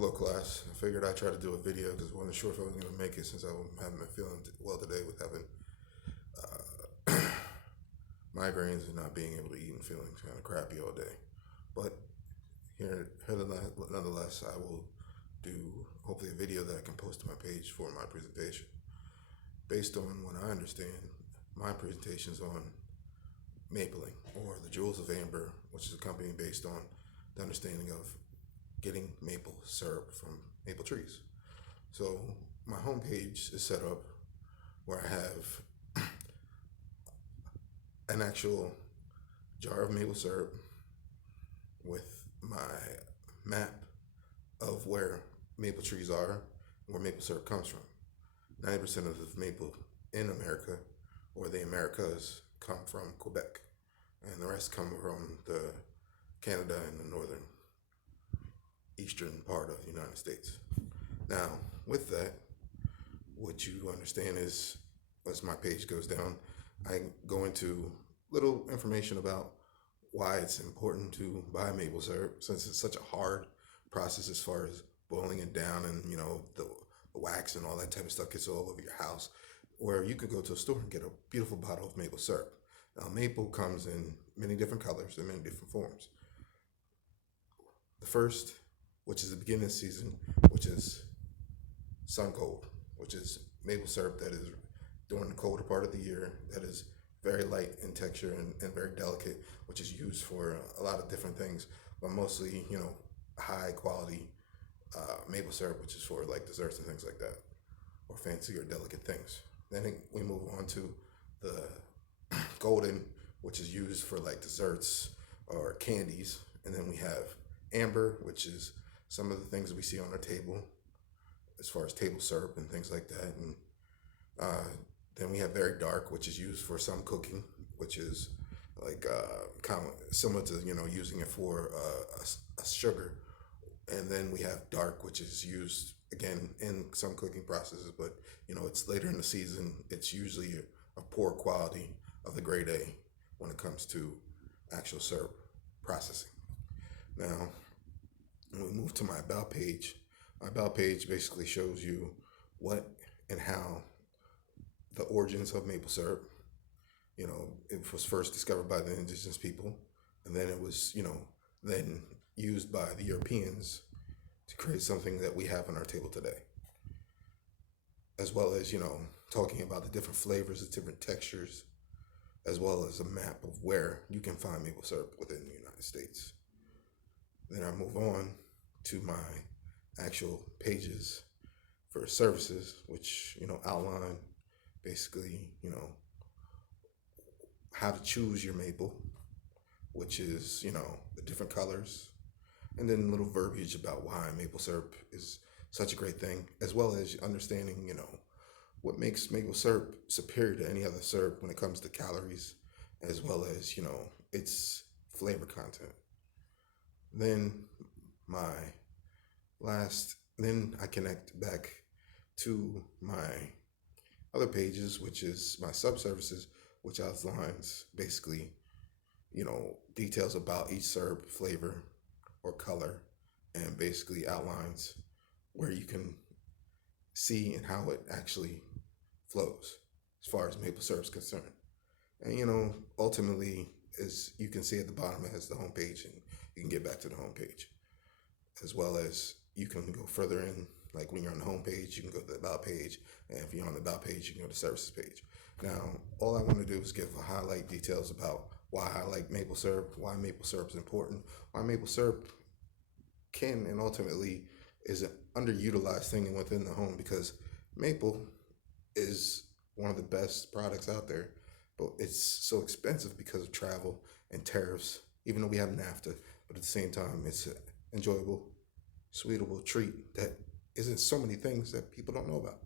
Hello, class. I figured I'd try to do a video because I wasn't sure if I was going to make it since I haven't been feeling well today with having migraines and not being able to eat and feeling kind of crappy all day. But nonetheless, I will do hopefully a video that I can post to my page for my presentation. Based on what I understand, my presentation is on mapling, or the Jewels of Amber, which is a company based on the understanding of getting maple syrup from maple trees. So my homepage is set up where I have an actual jar of maple syrup with my map of where maple trees are, where maple syrup comes from. 90% of the maple in America, or the Americas, come from Quebec, and the rest come from the Canada and the northern eastern part of the United States. Now, with that, what you understand is, as my page goes down, I go into little information about why it's important to buy maple syrup, since it's such a hard process as far as boiling it down, and the wax and all that type of stuff gets all over your house, where you could go to a store and get a beautiful bottle of maple syrup. Now, maple comes in many different colors and many different forms. The first, which is the beginning of the season, which is sun gold, which is maple syrup that is during the colder part of the year, that is very light in texture and very delicate, which is used for a lot of different things, but mostly, high quality maple syrup, which is for like desserts and things like that, or fancy or delicate things. Then we move on to the golden, which is used for like desserts or candies. And then we have amber, which is some of the things that we see on our table as far as table syrup and things like that. And then we have very dark, which is used for some cooking, which is like kind of similar to using it for a sugar. And then we have dark, which is used again in some cooking processes, but it's later in the season. It's usually a poor quality of the grade A when it comes to actual syrup processing. Now, when we move to my about page, my about page basically shows you what and how the origins of maple syrup. It was first discovered by the indigenous people, and then it was, then used by the Europeans to create something that we have on our table today. As well as, talking about the different flavors, the different textures, as well as a map of where you can find maple syrup within the United States. Then I move on to my actual pages for services, which, outline basically, how to choose your maple, which is, the different colors, and then little verbiage about why maple syrup is such a great thing, as well as understanding, what makes maple syrup superior to any other syrup when it comes to calories, as well as, its flavor content. Then then I connect back to my other pages, which is my subservices, which outlines basically, details about each syrup flavor or color, and basically outlines where you can see and how it actually flows as far as maple syrup is concerned. And ultimately, as you can see at the bottom, it has the homepage, and you can get back to the homepage, as well as you can go further in. Like when you're on the homepage, you can go to the about page, and if you're on the about page, you can go to the services page. Now, all I want to do is give a highlight details about why I like maple syrup, why maple syrup is important, why maple syrup can and ultimately is an underutilized thing within the home, because maple is one of the best products out there, but it's so expensive because of travel and tariffs, even though we have NAFTA, but at the same time, it's an enjoyable, sweetable treat that isn't so many things that people don't know about.